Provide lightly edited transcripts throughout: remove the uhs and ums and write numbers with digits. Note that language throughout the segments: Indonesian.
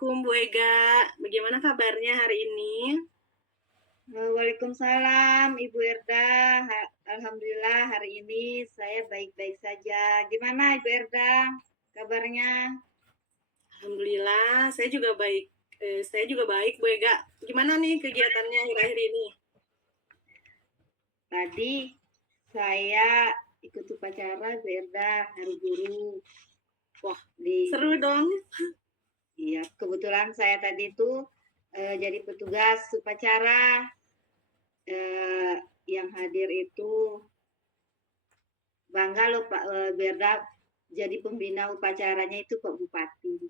Assalamualaikum Bu Ega, bagaimana kabarnya hari ini? Waalaikumsalam Ibu Erda. Alhamdulillah hari ini saya baik-baik saja. Gimana Ibu Erda kabarnya? Alhamdulillah, saya juga baik. Saya juga baik Bu Ega. Gimana nih kegiatannya akhir-akhir ini? Tadi saya ikut upacara Ibu Erda Hari Guru. Wah, Di seru dong. Iya, kebetulan saya tadi itu jadi petugas upacara. Yang hadir itu bangga loh Pak Ibu Erda, jadi pembina upacaranya itu Pak Bupati.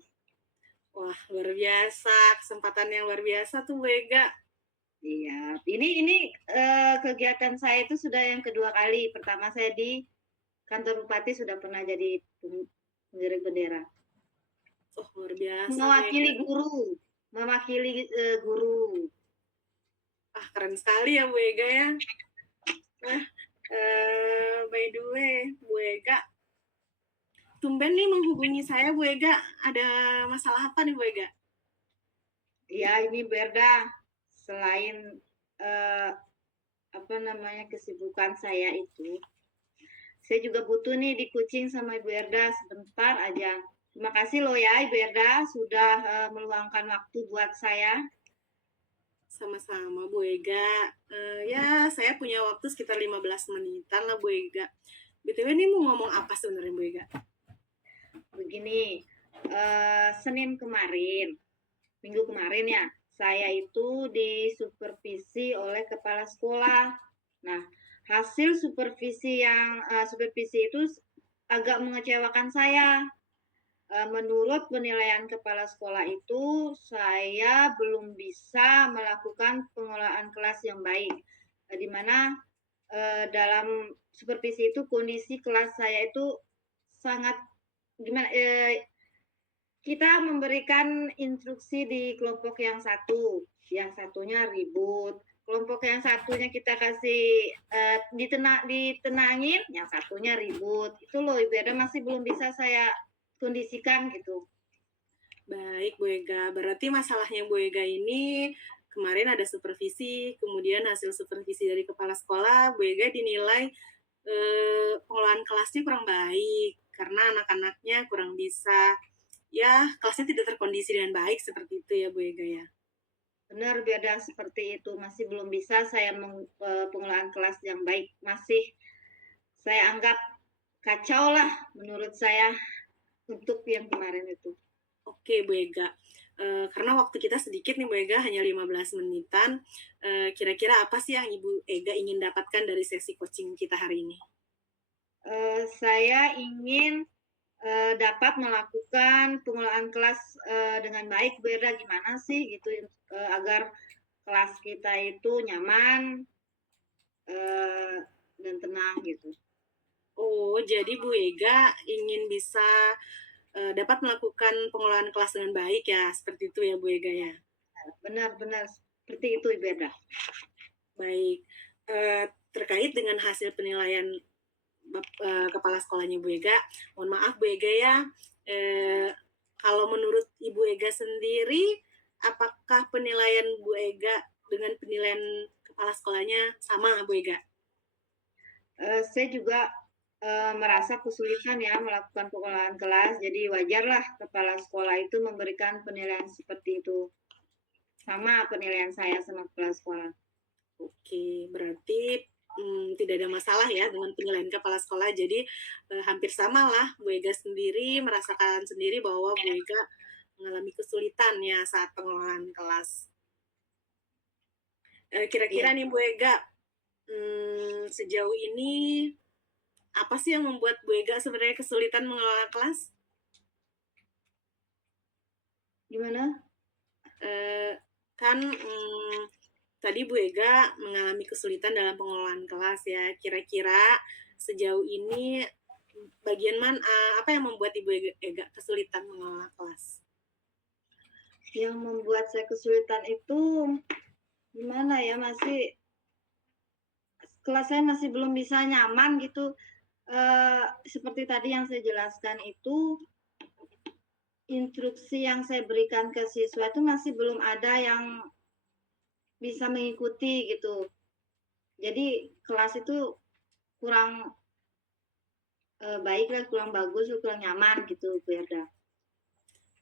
Wah, luar biasa. Kesempatan yang luar biasa tuh Bu Ega. Iya, ini kegiatan saya itu sudah yang kedua kali. Pertama saya di kantor bupati sudah pernah jadi pengiring bendera. Oh, luar biasa Bu Ega. Mewakili guru. Ah, keren sekali ya Bu Ega ya. Nah, by the way, Bu Ega, tumben nih menghubungi saya Bu Ega. Ada masalah apa nih Bu Ega? Iya, ini Berda. Selain eh, apa namanya kesibukan saya itu, saya juga butuh nih di kucing sama Ibu Erda sebentar aja. Terima kasih loh ya Ibu Erda sudah meluangkan waktu buat saya. Sama-sama Bu Ega. Ya, saya punya waktu sekitar 15 menitan lah Bu Ega. BTW ini mau ngomong apa sebenarnya Bu Ega? Begini, Senin kemarin, minggu kemarin ya, saya itu disupervisi oleh kepala sekolah. Nah, hasil supervisi itu agak mengecewakan saya. Menurut penilaian kepala sekolah itu, saya belum bisa melakukan pengelolaan kelas yang baik. Di mana dalam supervisi itu kondisi kelas saya itu sangat gimana? Kita memberikan instruksi di kelompok yang satu, yang satunya ribut. Kelompok yang satunya kita kasih ditenangin, yang satunya ribut. Itu loh ibaratnya masih belum bisa saya kondisikan gitu. Baik Bu Ega, berarti masalahnya Bu Ega ini kemarin ada supervisi, kemudian hasil supervisi dari kepala sekolah, Bu Ega dinilai pengelolaan kelasnya kurang baik karena anak-anaknya kurang bisa, ya kelasnya tidak terkondisi dengan baik seperti itu ya Bu Ega ya. Benar beda seperti itu, masih belum bisa saya pengelolaan kelas yang baik, masih saya anggap kacau lah menurut saya untuk yang kemarin itu. Oke Bu Ega, karena waktu kita sedikit nih Bu Ega, hanya 15 menitan. Kira-kira apa sih yang Ibu Ega ingin dapatkan dari sesi coaching kita hari ini? Saya ingin dapat melakukan pengelolaan kelas dengan baik. Bu Erda gimana sih gitu agar kelas kita itu nyaman dan tenang gitu. Oh, jadi Bu Ega ingin bisa dapat melakukan pengelolaan kelas dengan baik ya, seperti itu ya Bu Ega ya. Benar-benar seperti itu Ibu Erda. Baik, terkait dengan hasil penilaian kepala sekolahnya Bu Ega, mohon maaf Bu Ega ya, kalau menurut Ibu Ega sendiri, apakah penilaian Bu Ega dengan penilaian kepala sekolahnya sama Bu Ega? Saya juga merasa kesulitan ya melakukan pengelolaan kelas, jadi wajarlah kepala sekolah itu memberikan penilaian seperti itu. Sama penilaian saya sama kepala sekolah. Oke, berarti tidak ada masalah ya dengan penilaian kepala sekolah. Jadi hampir sama lah Bu Ega sendiri merasakan sendiri bahwa Bu Ega mengalami kesulitan ya saat pengelolaan kelas. Kira-kira Iya. nih Bu Ega, sejauh ini apa sih yang membuat Bu Ega sebenarnya kesulitan mengelola kelas? Gimana? Kan tadi Bu Ega mengalami kesulitan dalam pengelolaan kelas ya. Kira-kira sejauh ini bagian mana apa yang membuat Ibu Ega kesulitan mengelola kelas? Yang membuat saya kesulitan itu gimana ya, masih kelas saya masih belum bisa nyaman gitu. Seperti tadi yang saya jelaskan itu instruksi yang saya berikan ke siswa itu masih belum ada yang bisa mengikuti gitu. Jadi kelas itu kurang baik lah, kurang bagus, kurang nyaman gitu, Bu Erda.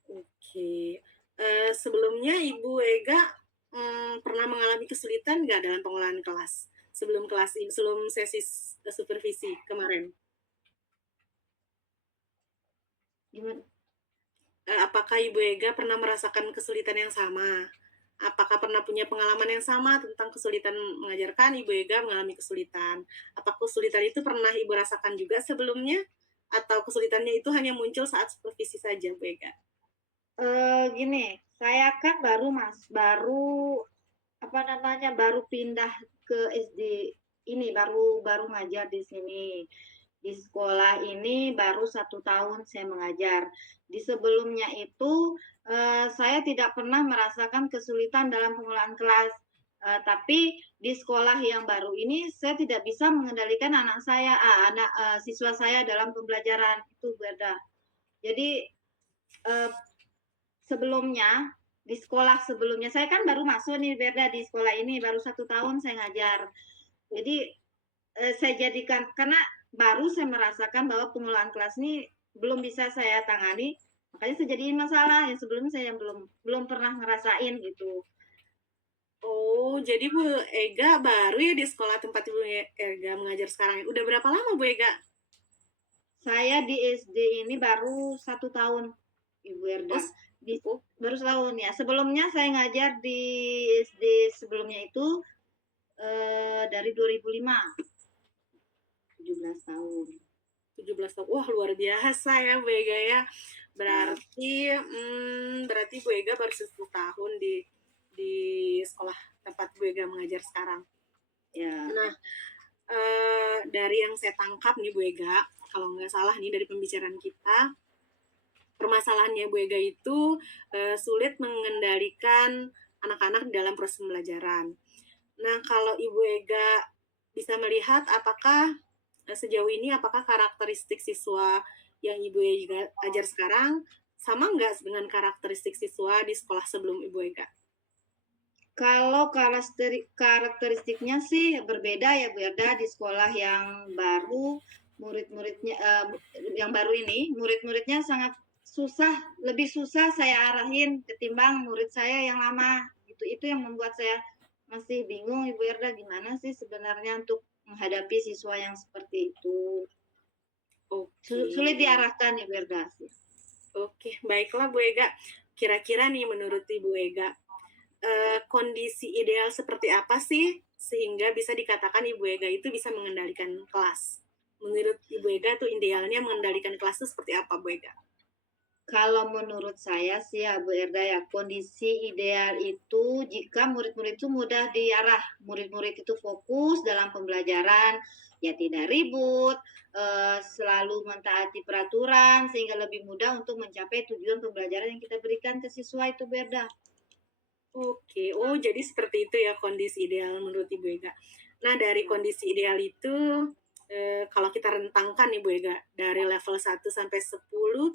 Oke. Sebelumnya Ibu Ega pernah mengalami kesulitan nggak dalam pengelolaan kelas? Sebelum kelas ini, sebelum sesi supervisi kemarin? Gimana? Apakah Ibu Ega pernah merasakan kesulitan yang sama? Apakah pernah punya pengalaman yang sama tentang kesulitan mengajarkan? Ibu Ega mengalami kesulitan. Apakah kesulitan itu pernah Ibu rasakan juga sebelumnya? Atau kesulitannya itu hanya muncul saat supervisi saja, Bu Ega? Gini, saya kan baru apa namanya, baru pindah ke SD ini, baru ngajar di sini. Di sekolah ini baru 1 tahun saya mengajar. Di sebelumnya itu, saya tidak pernah merasakan kesulitan dalam pengelolaan kelas, tapi di sekolah yang baru ini saya tidak bisa mengendalikan siswa saya dalam pembelajaran, itu beda. Jadi, eee sebelumnya, di sekolah sebelumnya, saya kan baru masuk nih Berda di sekolah ini, baru 1 tahun saya ngajar. Jadi saya jadikan, karena baru saya merasakan bahwa pengelolaan kelas ini belum bisa saya tangani, makanya saya jadiin masalah yang sebelumnya saya belum pernah ngerasain gitu. Oh, jadi Bu Ega baru ya di sekolah tempat Ibu Ega mengajar sekarang. Udah berapa lama Bu Ega? Saya di SD ini baru 1 tahun, Ibu Erda. Baru setahun ya. Sebelumnya saya ngajar di SD sebelumnya itu dari 2005. 17 tahun. 17 tahun. Wah, luar biasa ya Bu Ega ya. Berarti Bu Ega baru 10 tahun di sekolah tempat Bu Ega mengajar sekarang. Ya. Nah, dari yang saya tangkap nih Bu Ega, kalau nggak salah nih dari pembicaraan kita, permasalahannya Bu Ega itu sulit mengendalikan anak-anak dalam proses pembelajaran. Nah, kalau Ibu Ega bisa melihat apakah sejauh ini apakah karakteristik siswa yang Ibu Ega ajar sekarang sama nggak dengan karakteristik siswa di sekolah sebelum Ibu Ega? Kalau karakteristiknya sih berbeda ya Bu Erda. Di sekolah yang baru, murid-muridnya yang baru ini, murid-muridnya sangat susah, lebih susah saya arahin ketimbang murid saya yang lama. Itu yang membuat saya masih bingung Ibu Erda, gimana sih sebenarnya untuk menghadapi siswa yang seperti itu. Sulit diarahkan Ibu Erda. Oke, baiklah Bu Ega. Kira-kira nih menurut Ibu Ega, kondisi ideal seperti apa sih sehingga bisa dikatakan Ibu Ega itu bisa mengendalikan kelas? Menurut Ibu Ega tuh idealnya mengendalikan kelas itu seperti apa Bu Ega? Kalau menurut saya sih ya Bu Erda ya, kondisi ideal itu jika murid-murid itu mudah diarah, murid-murid itu fokus dalam pembelajaran, ya tidak ribut, selalu mentaati peraturan sehingga lebih mudah untuk mencapai tujuan pembelajaran yang kita berikan ke siswa itu Bu Erda. Oke, oh jadi seperti itu ya kondisi ideal menurut Ibu Ega. Nah dari kondisi ideal itu, kalau kita rentangkan nih Bu Ega, dari level 1 sampai 10,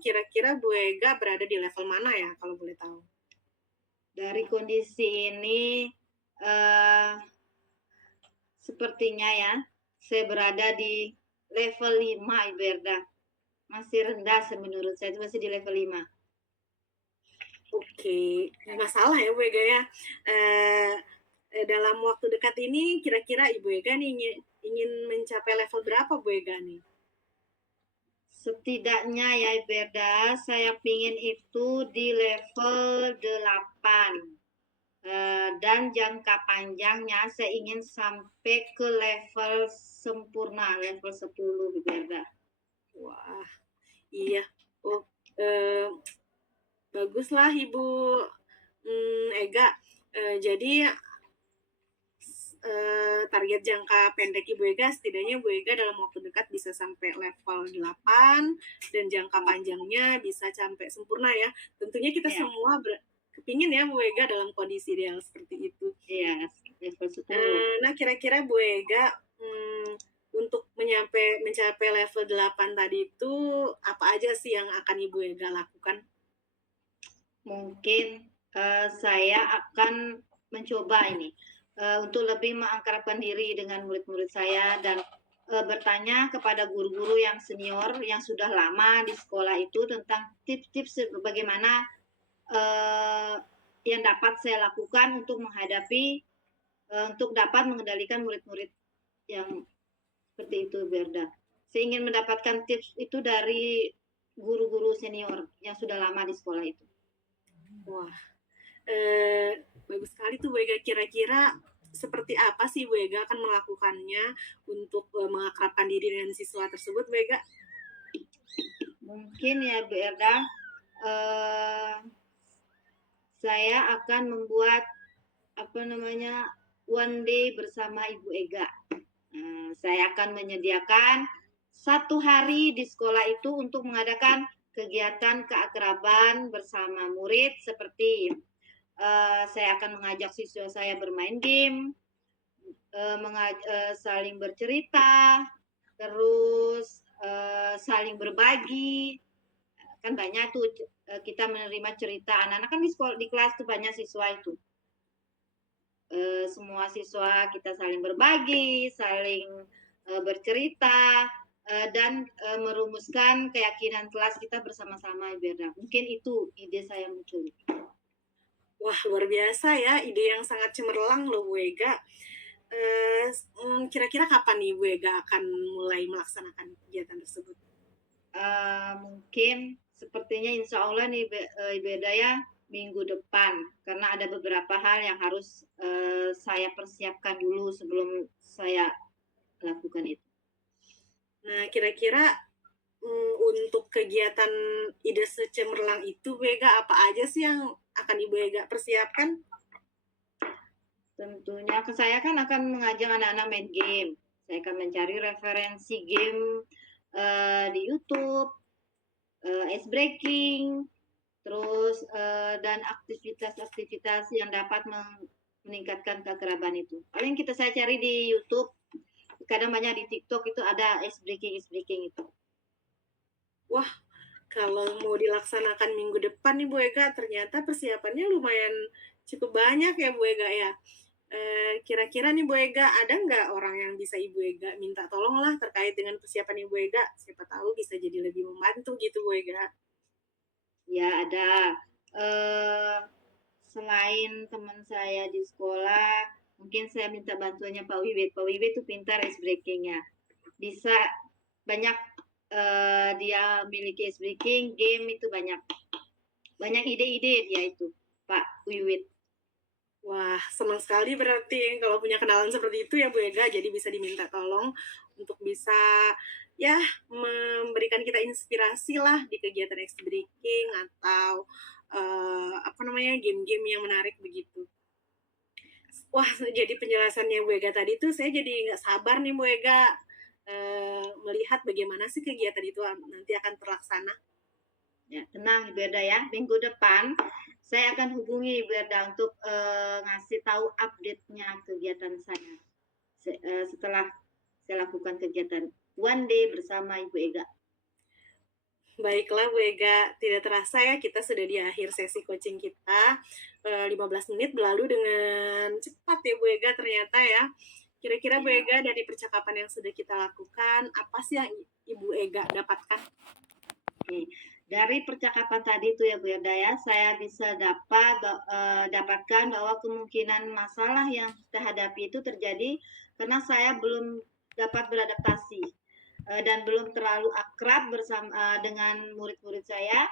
kira-kira Bu Ega berada di level mana ya kalau boleh tahu? Dari kondisi ini, sepertinya ya, saya berada di level 5 Ibu Erda. Masih rendah menurut saya, itu masih di level 5. Oke, nggak masalah ya Bu Ega ya. Dalam waktu dekat ini kira-kira Ibu Ega nih ingin mencapai level berapa Bu Ega nih? Setidaknya ya Ibu Erda, saya pingin itu di level 8. Dan jangka panjangnya saya ingin sampai ke level sempurna, level 10 Ibu Erda. Wah, iya. Oh, baguslah Ibu Ega. Jadi target jangka pendek Ibu Ega setidaknya Ibu Ega dalam waktu dekat bisa sampai level 8 dan jangka panjangnya bisa sampai sempurna ya. Tentunya kita semua kepingin ya Bu Ega dalam kondisi ideal seperti itu. Iya, level 10. Nah, kira-kira Bu Ega untuk mencapai level 8 tadi itu apa aja sih yang akan Ibu Ega lakukan? Mungkin, saya akan mencoba ini, untuk lebih mengakrabkan diri dengan murid-murid saya dan, bertanya kepada guru-guru yang senior yang sudah lama di sekolah itu tentang tips-tips bagaimana, eee, yang dapat saya lakukan untuk menghadapi, untuk dapat mengendalikan murid-murid yang seperti itu, Berda. Saya ingin mendapatkan tips itu dari guru-guru senior yang sudah lama di sekolah itu. Wah, bagus sekali tuh Bu Ega. Kira-kira seperti apa sih Bu Ega akan melakukannya untuk mengakrabkan diri dengan siswa tersebut Bu Ega? Mungkin ya Bu Erda, saya akan membuat apa namanya one day bersama Ibu Ega. Saya akan menyediakan 1 hari di sekolah itu untuk mengadakan kegiatan keakraban bersama murid seperti saya akan mengajak siswa saya bermain game, saling bercerita, terus saling berbagi. Kan banyak tuh kita menerima cerita anak-anak kan di sekolah di kelas tuh banyak siswa itu. Semua siswa kita saling berbagi, saling bercerita dan merumuskan keyakinan kelas kita bersama-sama Iberda. Mungkin itu ide saya muncul. Wah, luar biasa ya, ide yang sangat cemerlang loh Bu Ega. Kira-kira kapan nih Bu Ega akan mulai melaksanakan kegiatan tersebut? Mungkin sepertinya insya Allah nih Iberda ya minggu depan karena ada beberapa hal yang harus saya persiapkan dulu sebelum saya lakukan itu. Nah, kira-kira untuk kegiatan ide secemerlang itu, Bu Ega, apa aja sih yang akan Ibu Ega persiapkan? Tentunya saya kan akan mengajak anak-anak main game. Saya akan mencari referensi game di YouTube, ice breaking, terus dan aktivitas-aktivitas yang dapat meningkatkan kekebalan itu. Paling saya cari di YouTube, kadang banyak di TikTok itu ada ice breaking itu. Wah, kalau mau dilaksanakan minggu depan nih Bu Ega, ternyata persiapannya lumayan cukup banyak ya Bu Ega ya. Kira-kira nih Bu Ega, ada nggak orang yang bisa Ibu Ega minta tolong lah terkait dengan persiapan Ibu Ega? Siapa tahu bisa jadi lebih membantu gitu Bu Ega. Ya ada. Selain teman saya di sekolah, mungkin saya minta bantuannya Pak Wiwit. Pak Wiwit itu pintar ice breakingnya. Bisa banyak dia miliki ice breaking, game itu banyak. Banyak ide-ide dia itu, Pak Wiwit. Wah, senang sekali berarti kalau punya kenalan seperti itu ya Bu Ega, jadi bisa diminta tolong untuk bisa ya memberikan kita inspirasi lah di kegiatan ice breaking atau apa namanya game-game yang menarik begitu. Wah, jadi penjelasannya Bu Ega tadi tuh saya jadi nggak sabar nih Bu Ega melihat bagaimana sih kegiatan itu nanti akan terlaksana. Ya, tenang Ibu Erda ya. Minggu depan saya akan hubungi Ibu Erda untuk ngasih tahu update-nya kegiatan saya. Setelah saya lakukan kegiatan one day bersama Ibu Ega. Baiklah Bu Ega, tidak terasa ya kita sudah di akhir sesi coaching kita. 15 menit berlalu dengan cepat ya Bu Ega ternyata ya. Kira-kira Bu Ega dari percakapan yang sudah kita lakukan, apa sih yang Ibu Ega dapatkan? Oke. Dari percakapan tadi itu ya Bu Ega ya, saya bisa dapatkan bahwa kemungkinan masalah yang kita hadapi itu terjadi karena saya belum dapat beradaptasi dan belum terlalu akrab bersama dengan murid-murid saya.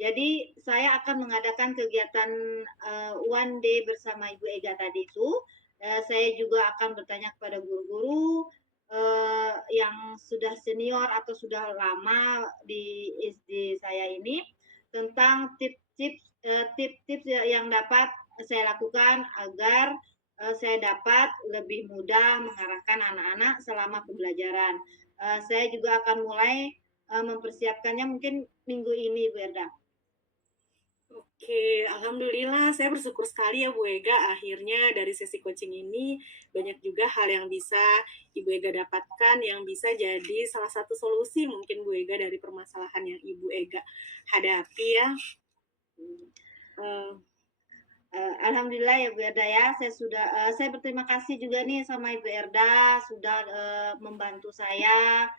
Jadi saya akan mengadakan kegiatan one day bersama Ibu Ega tadi itu. Saya juga akan bertanya kepada guru-guru yang sudah senior atau sudah lama di SD saya ini tentang tips-tips yang dapat saya lakukan agar saya dapat lebih mudah mengarahkan anak-anak selama pembelajaran. Saya juga akan mulai mempersiapkannya mungkin minggu ini, Bu Erda. Oke, alhamdulillah saya bersyukur sekali ya Bu Ega, akhirnya dari sesi coaching ini banyak juga hal yang bisa Ibu Ega dapatkan yang bisa jadi salah satu solusi mungkin Bu Ega dari permasalahan yang Ibu Ega hadapi ya. Eee, Alhamdulillah ya Bu Erda ya, saya berterima kasih juga nih sama Ibu Erda sudah, membantu saya,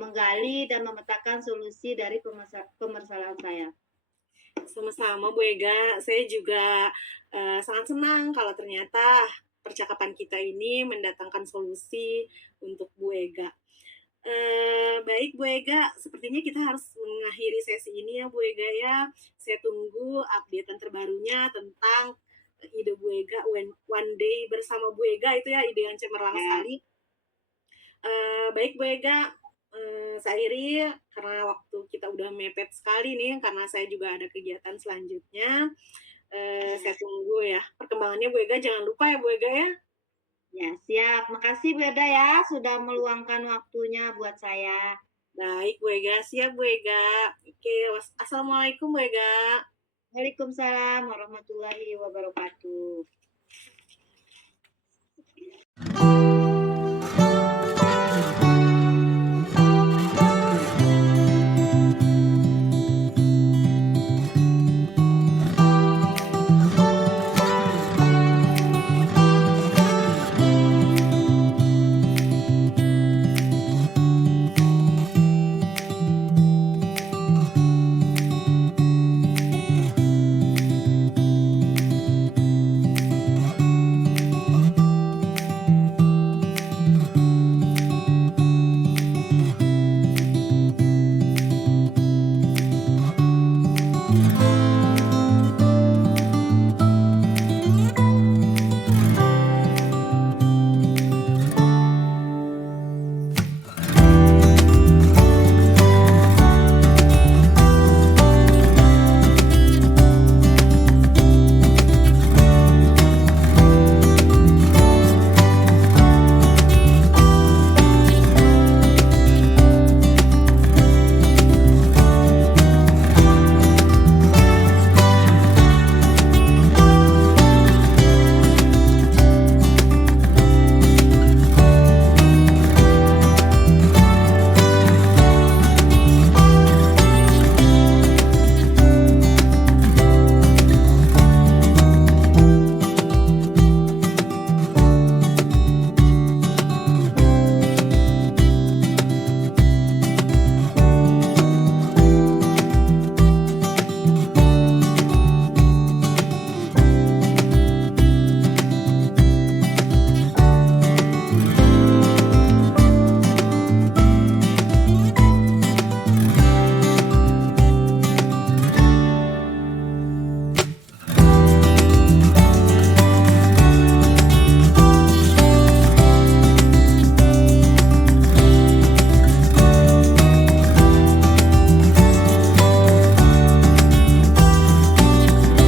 menggali dan memetakan solusi dari permasalahan saya. Sama-sama Bu Ega, saya juga, sangat senang kalau ternyata percakapan kita ini mendatangkan solusi untuk Bu Ega. Baik Bu Ega, sepertinya kita harus mengakhiri sesi ini ya Bu Ega ya. Saya tunggu update terbarunya tentang ide Bu Ega one day bersama Bu Ega itu ya, ide yang cemerlang Ya, sekali. Baik Bu Ega, saya akhiri karena waktu kita udah mepet sekali nih, karena saya juga ada kegiatan selanjutnya. Saya ya, tunggu ya perkembangannya Bu Ega, jangan lupa ya Bu Ega ya. ya siap. Makasih Bu Erda ya sudah meluangkan waktunya buat saya. Baik Bu Ega, siap Bu Ega. Oke, assalamualaikum Bu Ega. Waalaikumsalam warahmatullahi wabarakatuh.